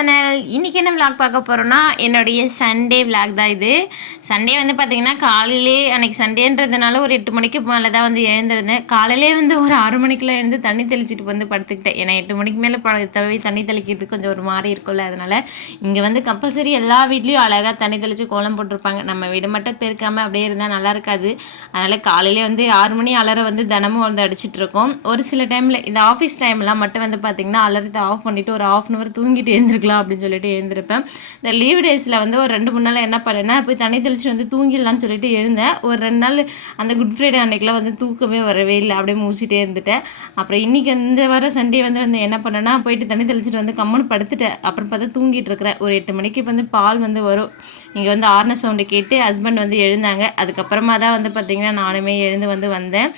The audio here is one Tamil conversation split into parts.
சேனல் இன்றைக்கி என்ன விளாக் பார்க்க போகிறோன்னா என்னுடைய சண்டே விளாக் தான் இது. சண்டே வந்து பார்த்திங்கன்னா காலையிலே அன்றைக்கி சண்டேன்றதுனால ஒரு எட்டு மணிக்கு மேலே தான் வந்து எழுந்திருந்தேன். காலையிலே வந்து ஒரு ஆறு மணிக்கெலாம் எழுந்து தண்ணி தெளிச்சிட்டு வந்து படுத்துக்கிட்டேன். ஏன்னா எட்டு மணிக்கு மேலே ப தடவை தண்ணி தெளிக்கிறது கொஞ்சம் ஒரு மாதிரி இருக்கும்ல அதனால் இங்கே வந்து கம்பல்சரி எல்லா வீட்லேயும் அழகாக தண்ணி தெளித்து கோலம் போட்டிருப்பாங்க. நம்ம வீடு மட்டும் பெருக்காமல் அப்படியே இருந்தால் நல்லா இருக்காது. அதனால் காலையிலே வந்து ஆறு மணி அலற வந்து தினமும் வந்து அடிச்சிட்ருக்கோம் ஒரு சில டைமில் இந்த ஆஃபீஸ் டைம்லாம் மட்டும் வந்து பார்த்திங்கன்னா அலறத்தை ஆஃப் பண்ணிவிட்டு ஒரு ஆஃப் அன் ஹவர் தூங்கிட்டு எழுந்திருக்கலாம். அப்படின்னு சொல்லிட்டு எழுந்திருப்பேன். இந்த லீவ் டேஸில் வந்து ஒரு ரெண்டு மூணு நாள் என்ன பண்ணேன்னா போய் தண்ணி தெளிச்சு வந்து தூங்கிடலான்னு சொல்லிட்டு எழுந்தேன். ஒரு ரெண்டு நாள் அந்த குட் ஃப்ரைடே அன்னைக்கெலாம் வந்து தூக்கமே வரவே இல்லை. அப்படியே மூச்சிட்டே இருந்துட்டேன். அப்புறம் இன்றைக்கி இந்த வர சண்டே வந்து வந்து என்ன பண்ணேன்னா போயிட்டு தண்ணி தெளிச்சுட்டு வந்து கம்முன்னு படுத்துட்டேன். அப்புறம் பார்த்தா தூங்கிட்டு இருக்கிறேன். ஒரு எட்டு மணிக்கு வந்து பால் வந்து வரும். இங்கே வந்து ஆர்ன சவுண்டு கேட்டு ஹஸ்பண்ட் வந்து எழுந்தாங்க. அதுக்கப்புறமா தான் வந்து பார்த்திங்கன்னா நானுமே எழுந்து வந்து வந்தேன்.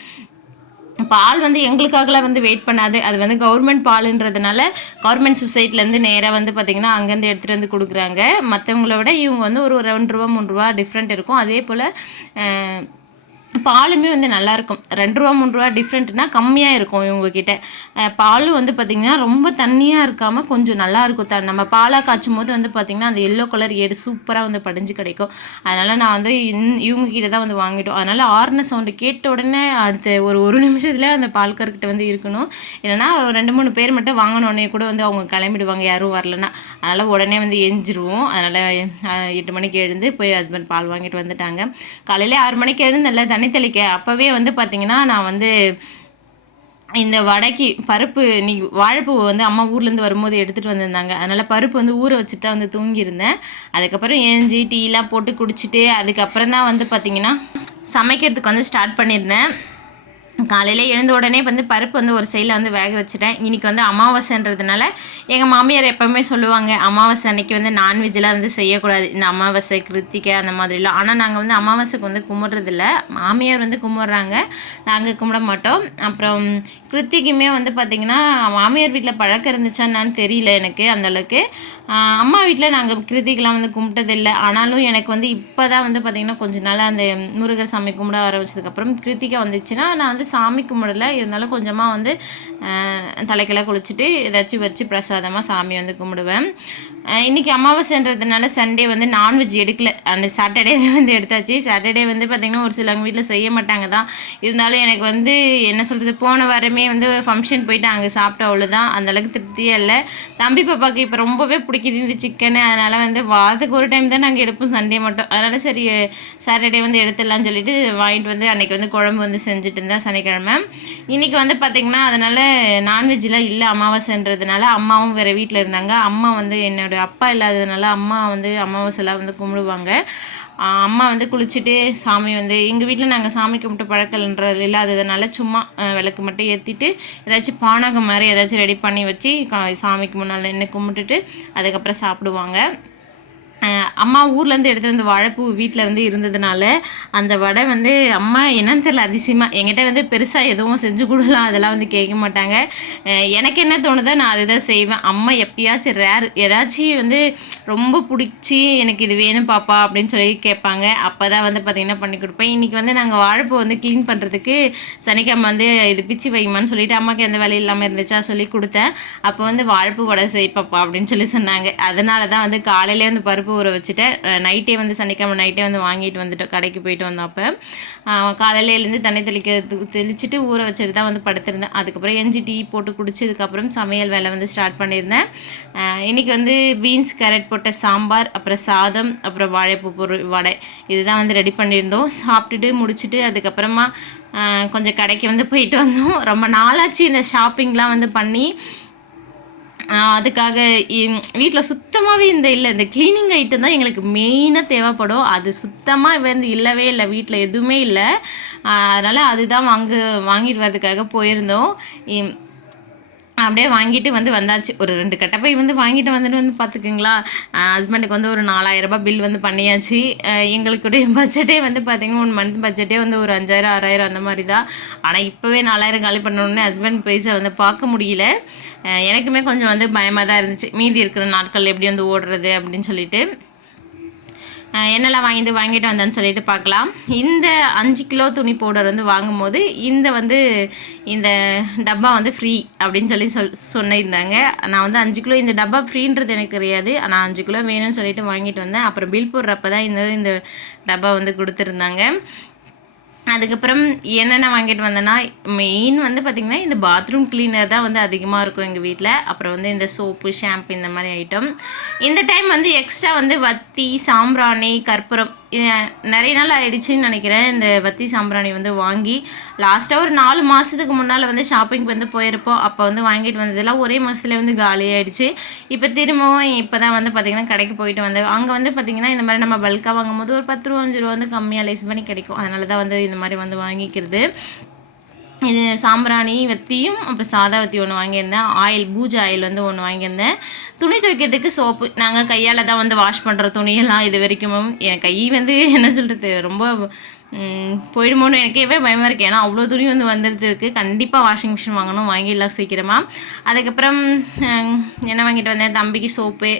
பால் வந்து எங்களுக்காகலாம் வந்து வெயிட் பண்ணாது. அது வந்து கவர்மெண்ட் பாலுன்றதுனால கவர்மெண்ட் சொசைட்டிலேருந்து நேராக வந்து பார்த்திங்கன்னா அங்கேருந்து எடுத்துகிட்டு வந்து கொடுக்குறாங்க. மற்றவங்கள விட இவங்க வந்து ஒரு ரெண்டு ரூபா மூணு ரூபா டிஃப்ரெண்ட் இருக்கும். அதே போல் பாலுமே வந்து நல்லாயிருக்கும். ரெண்டு ரூபா மூணு ரூபா டிஃப்ரெண்ட்னா கம்மியாக இருக்கும் இவங்கக்கிட்ட பாலும் வந்து பார்த்திங்கன்னா ரொம்ப தண்ணியாக இருக்காமல் கொஞ்சம் நல்லாயிருக்கும். த நம்ம பாலாக காய்ச்சும் போது வந்து பார்த்திங்கன்னா அந்த எல்லோ கலர் ஏடு சூப்பராக வந்து படிஞ்சு கிடைக்கும். அதனால் நான் வந்து இவங்கக்கிட்ட தான் வந்து வாங்கிட்டோம். அதனால் ஆர்ன சவுண்டு கேட்ட உடனே அடுத்த ஒரு ஒரு நிமிஷத்தில் அந்த பால்கார்கிட்ட வந்து இருக்கணும். இல்லைனா ஒரு ரெண்டு மூணு பேர் மட்டும் வாங்கினோடனே கூட வந்து அவங்க கிளம்பிடுவாங்க யாரும் வரலன்னா. அதனால் உடனே வந்து எஞ்சிருவோம். அதனால் எட்டு மணிக்கு எழுந்து போய் ஹஸ்பண்ட் பால் வாங்கிட்டு வந்துட்டாங்க. காலையிலே ஆறு மணிக்கு எழுந்து நல்லா தண்ணி தெளிக்க. அப்போவே வந்து பார்த்திங்கன்னா நான் வந்து இந்த வடைக்கு பருப்பு நீ வாழைப்பூ வந்து அம்மா ஊர்லேருந்து வரும்போது எடுத்துகிட்டு வந்திருந்தாங்க. அதனால் பருப்பு வந்து ஊற வச்சுட்டு தான் வந்து தூங்கியிருந்தேன். அதுக்கப்புறம் ஏஞ்சி டீலாம் போட்டு குடிச்சிட்டு அதுக்கப்புறம் தான் வந்து பார்த்திங்கன்னா சமைக்கிறதுக்கு வந்து ஸ்டார்ட் பண்ணியிருந்தேன். காலையில் எழுந்த உடனே வந்து பருப்பு வந்து ஒரு சைடில் வந்து வேக வச்சுட்டேன். இன்றைக்கி வந்து அமாவாசைன்றதுனால எங்கள் மாமியார் எப்போவுமே சொல்லுவாங்க அமாவாசை அன்னைக்கு வந்து நான்வெஜ்லாம் வந்து செய்யக்கூடாது. இந்த அமாவாசை கிருத்திகை அந்த மாதிரிலாம். ஆனால் நாங்கள் வந்து அமாவாசைக்கு வந்து கும்பிட்றதில்ல. மாமியார் வந்து கும்பிட்றாங்க. நாங்கள் கும்பிட மாட்டோம். அப்புறம் கிருத்திக்குமே வந்து பார்த்திங்கன்னா மாமியார் வீட்டில் பழக்கம் இருந்துச்சான்னு தெரியல எனக்கு அந்தளவுக்கு அம்மா வீட்டில் நாங்கள் கிருத்திக்கெலாம் வந்து கும்பிட்டதில்லை. ஆனாலும் எனக்கு வந்து இப்போ தான் வந்து பார்த்திங்கன்னா கொஞ்ச நாள் அந்த முருகர் சாமி கும்பிட ஆரம்பிச்சதுக்கப்புறம் கிருத்திகை வந்துச்சுன்னா நான் வந்து சாமி கும்பிடல. இருந்தாலும் கொஞ்சமாக வந்து தலைக்கெல்லாம் குளிச்சுட்டு ஏதாச்சும் வச்சு பிரசாதமாக சாமி வந்து கும்பிடுவேன். இன்றைக்கி அமாவாசைன்றதுனால சண்டே வந்து நான்வெஜ் எடுக்கல. அந்த சாட்டர்டே வந்து எடுத்தாச்சு. சாட்டர்டே வந்து பார்த்திங்கன்னா ஒரு சிலவங்க வீட்டில் செய்ய மாட்டாங்க தான். இருந்தாலும் எனக்கு வந்து என்ன சொல்கிறது போன வாரமே வந்து ஃபங்க்ஷன் போயிட்டு அங்கே சாப்பிட்ட அவ்வளோதான் அந்தளவுக்கு திருப்தியே இல்லை. தம்பி பாப்பாவுக்கு இப்போ ரொம்பவே பிடிக்குது இந்த சிக்கனு அதனால் வந்து வாரத்துக்கு ஒரு டைம் தான் நாங்கள் எடுப்போம் சண்டே மட்டும். அதனால் சரி சாட்டர்டே வந்து எடுத்துடலாம்னு சொல்லிட்டு வாங்கிட்டு வந்து அன்றைக்கி வந்து குழம்பு வந்து செஞ்சுட்டு இருந்தேன் சனிக்கிழமை. இன்றைக்கி வந்து பார்த்திங்கன்னா அதனால் நான்வெஜ்லாம் இல்லை அமாவாசைன்றதுனால அம்மாவும் வேறு வீட்டில் இருந்தாங்க. அம்மா வந்து என்னோட என்னோடய அப்பா இல்லாததுனால அம்மா வந்து அமாவாசைலாம் வந்து கும்பிடுவாங்க. அம்மா வந்து குளிச்சுட்டு சாமி வந்து எங்கள் வீட்டில் நாங்கள் சாமி கும்பிட்டு பழக்கலன்றது இல்லாததுனால சும்மா விளக்கு மட்டும் ஏற்றிட்டு ஏதாச்சும் பானகம் மாதிரி ஏதாச்சும் ரெடி பண்ணி வச்சு சாமிக்கு முன்னால் நின்று கும்பிட்டுட்டு அதுக்கப்புறம் சாப்பிடுவாங்க. அம்மா ஊர்லேருந்து எடுத்துகிட்டு வந்து வாழைப்பூ வீட்டில் வந்து இருந்ததுனால அந்த வடை வந்து அம்மா என்னன்னு தெரியல அதிசயமாக என்கிட்ட வந்து பெருசாக எதுவும் செஞ்சு கொடுக்கலாம் அதெல்லாம் வந்து கேட்க மாட்டாங்க. எனக்கு என்ன தோணுதோ நான் அதுதான் செய்வேன். அம்மா எப்பயாச்சும் ரேர் ஏதாச்சும் வந்து ரொம்ப பிடிச்சி எனக்கு இது வேணும் பாப்பா அப்படின்னு சொல்லி கேட்பாங்க. அப்போ தான் வந்து பார்த்திங்கன்னா பண்ணி கொடுப்பேன். இன்றைக்கி வந்து நாங்கள் வாழைப்பூ வந்து க்ளீன் பண்ணுறதுக்கு சனிக்கிழமை வந்து இது பிச்சு வைங்கம்மான்னு சொல்லிட்டு அம்மாவுக்கு எந்த வேலையும் இல்லாமல் இருந்துச்சா சொல்லி கொடுத்தேன். அப்போ வந்து வாழைப்பூ வடை செய்ப்பாப்பா அப்படின்னு சொல்லி சொன்னாங்க. அதனால தான் வந்து காலையிலே வந்து பருப்பு ஊற வச்சுட்டேன். நைட்டே வந்து சனிக்கிழமை நைட்டே வந்து வாங்கிட்டு வந்துட்டோம் கடைக்கு போயிட்டு வந்தோம் அப்போ காலையிலேருந்து தண்ணி தெளிக்க தெளிச்சுட்டு ஊற வச்சுட்டு தான் வந்து படுத்திருந்தேன். அதுக்கப்புறம் எஞ்சி டீ போட்டு குடிச்சதுக்கப்புறம் சமையல் வேலை வந்து ஸ்டார்ட் பண்ணியிருந்தேன். இன்றைக்கி வந்து பீன்ஸ் கேரட் போட்ட சாம்பார் அப்புறம் சாதம் அப்புறம் வாழைப்பூ பொருள் வடை இதுதான் வந்து ரெடி பண்ணியிருந்தோம். சாப்பிட்டுட்டு முடிச்சுட்டு அதுக்கப்புறமா கொஞ்சம் கடைக்கு வந்து போயிட்டு வந்தோம். ரொம்ப நாளாச்சு இந்த ஷாப்பிங்லாம் வந்து பண்ணி. அதுக்காக வீட்டில் சுத்தமாகவே இந்த இல்லை இந்த க்ளீனிங் ஐட்டம் தான் எங்களுக்கு மெயினாக தேவைப்படும். அது சுத்தமாக வந்து இல்லவே இல்லை வீட்டில் எதுவுமே இல்லை. அதனால் அதுதான் வாங்க வாங்கிட்டு வரதுக்காக போயிருந்தோம். அப்படியே வாங்கிட்டு வந்து வந்தாச்சு. ஒரு ரெண்டு கட்டப்பை வந்து வாங்கிட்டு வந்துட்டு வந்து பார்த்துக்குங்களா ஹஸ்பண்டுக்கு வந்து ஒரு நாலாயிரரூபா பில் வந்து பண்ணியாச்சு. எங்களுக்குடைய பட்ஜெட்டே வந்து பார்த்திங்கன்னா ஒன் மந்த் பட்ஜெட்டே வந்து ஒரு அஞ்சாயிரம் ஆறாயிரம் அந்த மாதிரி தான் ஆனால் இப்போவே நாலாயிரம் காலி பண்ணணுன்னு ஹஸ்பண்ட் ப்ரைஸை வந்து பார்க்க முடியல. எனக்குமே கொஞ்சம் வந்து பயமாக தான் இருந்துச்சு. மீதி இருக்கிற நாட்கள் எப்படி வந்து ஓடுறது அப்படின்னு சொல்லிட்டு. என்னெல்லாம் வாங்கிட்டு வாங்கிட்டு வந்தேன்னு சொல்லிட்டு பார்க்கலாம். இந்த அஞ்சு கிலோ துணி பவுடர் வந்து வாங்கும்போது இந்த வந்து இந்த டப்பா வந்து ஃப்ரீ அப்படின்னு சொல்லி சொல் சொன்னிருந்தாங்க. நான் வந்து அஞ்சு கிலோ இந்த டப்பா ஃப்ரீன்றது எனக்கு தெரியாது. ஆனால் அஞ்சு கிலோ வேணும்னு சொல்லிட்டு வாங்கிட்டு வந்தேன். அப்புறம் பில் போடுறப்ப தான் இந்த இந்த டப்பா வந்து கொடுத்துருந்தாங்க. அதுக்கப்புறம் என்னென்ன வாங்கிட்டு வந்தேன்னா மெயின் வந்து பார்த்திங்கன்னா இந்த பாத்ரூம் கிளீனர் தான் வந்து அதிகமாக இருக்கும் எங்கள் வீட்டில் அப்புறம் வந்து இந்த சோப்பு ஷாம்பு இந்த மாதிரி ஐட்டம் இந்த டைம் வந்து எக்ஸ்ட்ரா வந்து வத்தி சாம்பிராணி கற்பூரம் நிறைய நாள் ஆயிடுச்சுன்னு நினைக்கிறேன். இந்த வத்தி சாம்பிராணி வந்து வாங்கி லாஸ்ட்டாக ஒரு நாலு மாதத்துக்கு முன்னால் வந்து ஷாப்பிங் வந்து போயிருப்போம். அப்போ வந்து வாங்கிட்டு வந்ததெல்லாம் ஒரே மாதத்துல வந்து காலி இப்போ திரும்பவும் இப்போ தான் வந்து பார்த்திங்கன்னா கடைக்கு போயிட்டு வந்தேன். அங்கே வந்து பார்த்திங்கன்னா இந்த மாதிரி நம்ம பல்காக வாங்கும்போது ஒரு பத்து ரூபா அஞ்சு ரூபா வந்து கம்மியாக லைஸ் பண்ணி கிடைக்கும். அதனால தான் வந்து இந்த மாதிரி வந்து வாங்கிக்கிறது. இது சாம்பிராணி வத்தியும் அப்புறம் சாதா வத்தி ஒன்று வாங்கியிருந்தேன். ஆயில் பூஜை ஆயில் வந்து ஒன்று வாங்கியிருந்தேன். துணி துவைக்கிறதுக்கு சோப்பு. நாங்கள் கையால் தான் வந்து வாஷ் பண்ணுற துணியெல்லாம் இது வரைக்கும். என் கை வந்து என்ன சொல்கிறது ரொம்ப போயிடுமோன்னு எனக்கே பயமாக இருக்குது ஏன்னா அவ்வளோ துணி வந்து வந்துட்டு இருக்குது கண்டிப்பாக வாஷிங் மிஷின் வாங்கணும். வாங்கிடலாம் சீக்கிரமாக அதுக்கப்புறம் என்ன வாங்கிட்டு வந்தேன்? தம்பிக்கு சோப்பு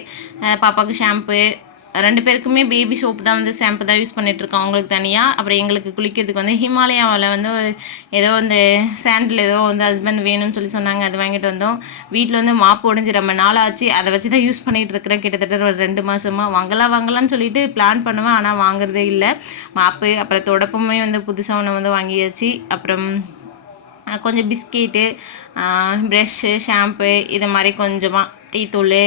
பாப்பாவுக்கு ஷாம்பு ரெண்டு பேருக்குமே பேபி சோப்பு தான் வந்து ஷாம்பு தான் யூஸ் பண்ணிட்டு இருக்கோம் அவங்களுக்கு தனியாக அப்புறம் எங்களுக்கு குளிக்கிறதுக்கு வந்து ஹிமாலயாவில் வந்து ஏதோ இந்த சாண்டில் ஏதோ வந்து ஹஸ்பண்ட் வேணும்னு சொல்லி சொன்னாங்க. அது வாங்கிட்டு வந்தோம். வீட்டில் வந்து மாப்பு உடஞ்சி ரொம்ப நாள் ஆச்சு. அதை வச்சு தான் யூஸ் பண்ணிகிட்டு இருக்கிறேன். கிட்டத்தட்ட ஒரு ரெண்டு மாதமாக வாங்கலாம் வாங்கலாம்னு சொல்லிட்டு பிளான் பண்ணுவேன். ஆனால் வாங்குறதே இல்லை. மாப்பு அப்புறம் தொடப்பமே வந்து புதுசாக ஒன்று வந்து வாங்கியாச்சு. அப்புறம் கொஞ்சம் பிஸ்கெட்டு ப்ரெஷ்ஷு ஷாம்பு இது மாதிரி கொஞ்சமாக டீ தூள்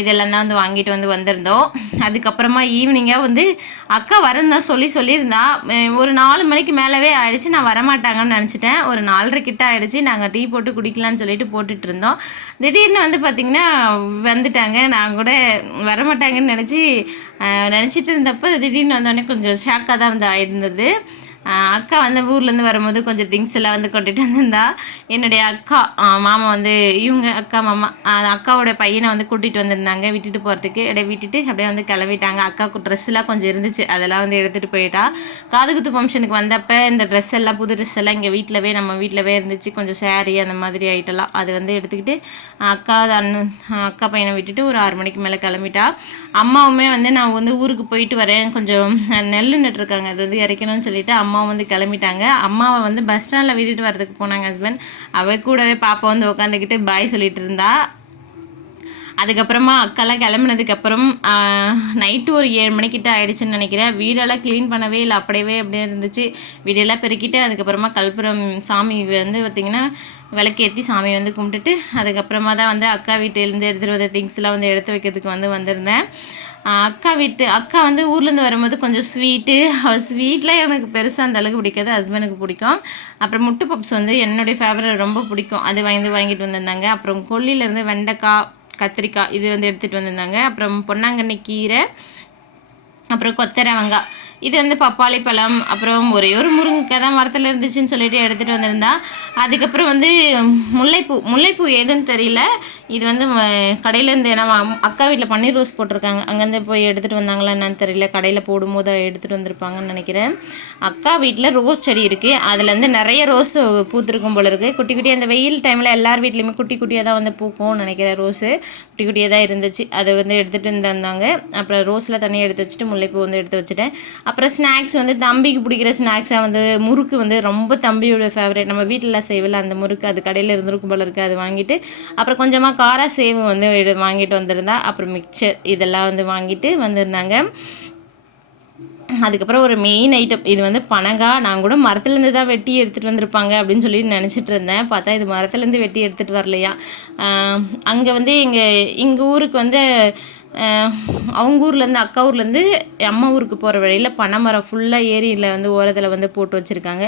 இதெல்லாம் தான் வந்து வாங்கிட்டு வந்து வந்திருந்தோம். அதுக்கப்புறமா ஈவினிங்காக வந்து அக்கா வரந்தா சொல்லி சொல்லியிருந்தா ஒரு நாலு மணிக்கு மேலவே ஆயிடுச்சு. நான் வரமாட்டாங்கன்னு நினச்சிட்டேன். ஒரு நாலரை கிட்ட ஆயிடுச்சு. நாங்கள் டீ போட்டு குடிக்கலாம்னு சொல்லிட்டு போட்டுட்டு இருந்தோம். திடீர்னு வந்து பார்த்திங்கன்னா வந்துட்டாங்க. நான் கூட வரமாட்டாங்கன்னு நினச்சி நினச்சிட்டு இருந்தப்போ திடீர்னு வந்தோடனே கொஞ்சம் ஷாக்காக தான் வந்து ஆயிருந்தது. அக்கா வந்து ஊர்லேருந்து வரும்போது கொஞ்சம் திங்ஸ் எல்லாம் வந்து கொண்டுட்டு வந்திருந்தா. என்னுடைய அக்கா மாமா வந்து இவங்க அக்கா மாமா அக்காவோட பையனை வந்து கூட்டிகிட்டு வந்திருந்தாங்க விட்டுட்டு போகிறதுக்கு இடையே விட்டுட்டு அப்படியே வந்து கிளம்பிட்டாங்க. அக்காவுக்கு ட்ரெஸ்லாம் கொஞ்சம் இருந்துச்சு. அதெல்லாம் வந்து எடுத்துகிட்டு போயிட்டா. காதுகுத்து ஃபங்க்ஷனுக்கு வந்தப்போ இந்த ட்ரெஸ் எல்லாம் புது ட்ரெஸ் எல்லாம் இங்கே வீட்டிலவே நம்ம வீட்டிலவே இருந்துச்சு. கொஞ்சம் சேரீ அந்த மாதிரி ஐட்டெல்லாம் அது வந்து எடுத்துக்கிட்டு அக்கா அண்ணன் அக்கா பையனை விட்டுட்டு ஒரு ஆறு மணிக்கு மேலே கிளம்பிட்டா. அம்மாவுமே வந்து நான் வந்து ஊருக்கு போயிட்டு வரேன். கொஞ்சம் நெல் நட்டுருக்காங்க. அது வந்து இறைக்கணும்னு சொல்லிட்டு அம்மா வந்து கிளம்பிட்டாங்க. அம்மாவை வந்து பஸ் ஸ்டாண்டில் விட்டுட்டு வரதுக்கு போனாங்க ஹஸ்பண்ட் அவ கூடவே பாப்பா வந்து உட்காந்துக்கிட்டு பாய் சொல்லிட்டு இருந்தா. அதுக்கப்புறமா அக்கெல்லாம் கிளம்புனதுக்கப்புறம் நைட்டு ஒரு ஏழு மணிக்கிட்ட ஆயிடுச்சுன்னு நினைக்கிறேன். வீடெல்லாம் க்ளீன் பண்ணவே இல்லை அப்படியே அப்படியே இருந்துச்சு. வீடெல்லாம் பெருக்கிட்டு அதுக்கப்புறமா கல்புரம் சாமி வந்து பார்த்திங்கன்னா விளக்கேற்றி சாமி வந்து கும்பிட்டுட்டு அதுக்கப்புறமா தான் வந்து அக்கா வீட்டிலேருந்து எடுத்துகிட்டு வந்த திங்ஸ்லாம் வந்து எடுத்து வைக்கிறதுக்கு வந்து வந்திருந்தேன். அக்கா வீட்டு அக்கா வந்து ஊர்லேருந்து வரும்போது கொஞ்சம் ஸ்வீட்டு ஸ்வீட்டில் எனக்கு பெருசாக அந்த அளவுக்கு பிடிக்காது ஹஸ்பண்டுக்கு பிடிக்கும். அப்புறம் முட்டை பப்ஸ் வந்து என்னுடைய ஃபேவரட் ரொம்ப பிடிக்கும். அது வாங்கி வாங்கிட்டு வந்திருந்தாங்க. அப்புறம் கொல்லியிலேருந்து வெண்டைக்காய் கத்திரிக்காய் இது வந்து எடுத்துகிட்டு வந்திருந்தாங்க. அப்புறம் பொன்னாங்கண்ணி கீரை அப்புறம் கொத்தரவங்காய். இது வந்து பப்பாளி பழம் அப்புறம் ஒரே ஒரு முருங்கைக்காய் தான் மரத்தில் இருந்துச்சுன்னு சொல்லிட்டு எடுத்துகிட்டு வந்திருந்தா. அதுக்கப்புறம் வந்து முல்லைப்பூ முல்லைப்பூ ஏதுன்னு தெரியல. இது வந்து கடையிலேருந்து ஏன்னா அக்கா வீட்டில் பன்னீர் ரோஸ் போட்டிருக்காங்க. அங்கேருந்து போய் எடுத்துகிட்டு வந்தாங்களா என்னன்னு தெரியல. கடையில் போடும்போது எடுத்துகிட்டு வந்திருப்பாங்கன்னு நினைக்கிறேன். அக்கா வீட்டில் ரோஸ் செடி இருக்குது அதுலேருந்து நிறைய ரோஸ் பூத்திருக்கும் போல இருக்குது குட்டி குட்டி அந்த வெயில் டைமில் எல்லார் வீட்லேயுமே குட்டி குட்டியாக தான் வந்து பூக்கும்னு நினைக்கிறேன் ரோஸு. குட்டி குட்டியாக தான் இருந்துச்சு. அதை வந்து எடுத்துகிட்டு வந்தாங்க அப்புறம் ரோஸில் தனியாக எடுத்து வச்சுட்டு முல்லைப்பூ வந்து எடுத்து வச்சுட்டேன். அப்புறம் ஸ்நாக்ஸ் வந்து தம்பிக்கு பிடிக்கிற ஸ்நாக்ஸாக வந்து முறுக்கு வந்து ரொம்ப தம்பியோட ஃபேவரேட் நம்ம வீட்டில் செய்வில்ல அந்த முறுக்கு அது கடையில் இருந்திருக்கும் போல இருக்குது அது வாங்கிட்டு அப்புறம் கொஞ்சமாக காரா சேவு வந்து வாங்கிட்டு வந்திருந்தா அப்புறம் மிக்சர் இதெல்லாம் வந்து வாங்கிட்டு வந்திருந்தாங்க. அதுக்கப்புறம் ஒரு மெயின் ஐட்டம் இது வந்து பனங்காய் நான் கூட மரத்துலேருந்து தான் வெட்டி எடுத்துகிட்டு வந்திருப்பாங்க அப்படின்னு சொல்லி நினச்சிட்டு இருந்தேன். பார்த்தா இது மரத்துலேருந்து வெட்டி எடுத்துகிட்டு வரலையா? அங்கே வந்து எங்கள் எங்கள் ஊருக்கு வந்து அவங்க ஊர்லேருந்து அக்கா ஊர்லேருந்து அம்மா ஊருக்கு போகிற வழியில் பனைமரம் ஃபுல்லாக ஏரியில் வந்து ஓரத்தில் வந்து போட்டு வச்சுருக்காங்க.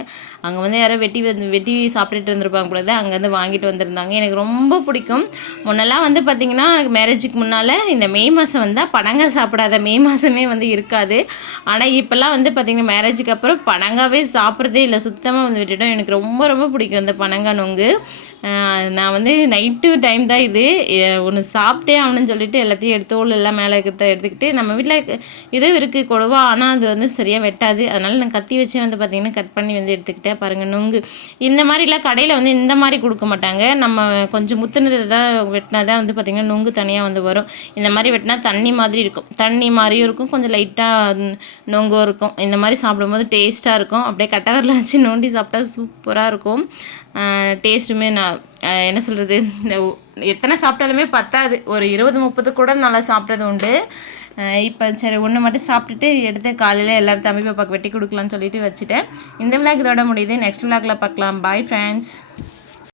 அங்கே வந்து யாரோ வெட்டி வந்து வெட்டி சாப்பிட்டுட்டு இருந்திருப்பாங்க போல தான் அங்கேருந்து வாங்கிட்டு வந்திருந்தாங்க. எனக்கு ரொம்ப பிடிக்கும். முன்னெல்லாம் வந்து பார்த்திங்கன்னா மேரேஜுக்கு முன்னால் இந்த மே மாதம் வந்தால் பனங்காய் சாப்பிடாத மே மாதமே வந்து இருக்காது. ஆனால் இப்போல்லாம் வந்து பார்த்திங்கன்னா மேரேஜுக்கு அப்புறம் பனங்காவே சாப்பிட்றதே இல்லை. சுத்தமாக வந்து விட்டுட்டோம். எனக்கு ரொம்ப ரொம்ப பிடிக்கும் இந்த பனங்காய் நொங்கு. நான் வந்து நைட்டு டைம் தான் இது. ஒன்று சாப்பிட்டே ஆகணும்னு சொல்லிட்டு எல்லாத்தையும் எடுத்து எல்லாம் மேலே இருக்கிறத எடுத்துக்கிட்டு நம்ம வீட்டில் இதுவும் இருக்குது கொடுவா ஆனால் அது வந்து சரியாக வெட்டாது. அதனால் நான் கத்தி வச்சே வந்து பார்த்திங்கன்னா கட் பண்ணி வந்து எடுத்துக்கிட்டேன் பாருங்கள் நுங்கு. இந்த மாதிரிலாம் கடையில் வந்து இந்த மாதிரி கொடுக்க மாட்டாங்க. நம்ம கொஞ்சம் முத்துனது தான் வெட்டினா தான் வந்து பார்த்திங்கன்னா நுங்கு தனியாக வந்து வரும். இந்த மாதிரி வெட்டினா தண்ணி மாதிரி இருக்கும். தண்ணி மாதிரியும் இருக்கும். கொஞ்சம் லைட்டாக நொங்கும் இருக்கும். இந்த மாதிரி சாப்பிடும்போது டேஸ்ட்டாக இருக்கும். அப்படியே கட்டவரில் வச்சு நோண்டி சாப்பிட்டா சூப்பராக இருக்கும். டேஸ்ட்டுமே நான் என்ன சொல்கிறது இந்த எத்தனை சாப்பிட்டாலுமே பத்தாது. ஒரு இருபது முப்பது கூட நல்லா சாப்பிட்றது உண்டு. இப்போ சரி ஒன்று மட்டும் சாப்பிட்டுட்டு எடுத்து காலையில் எல்லோரும் தம்பி பாப்பாக்கு வெட்டி கொடுக்கலான்னு சொல்லிட்டு வச்சுட்டேன். இந்த விளாக் இதோட முடியுது. நெக்ஸ்ட் விளாகில் பார்க்கலாம். Bye friends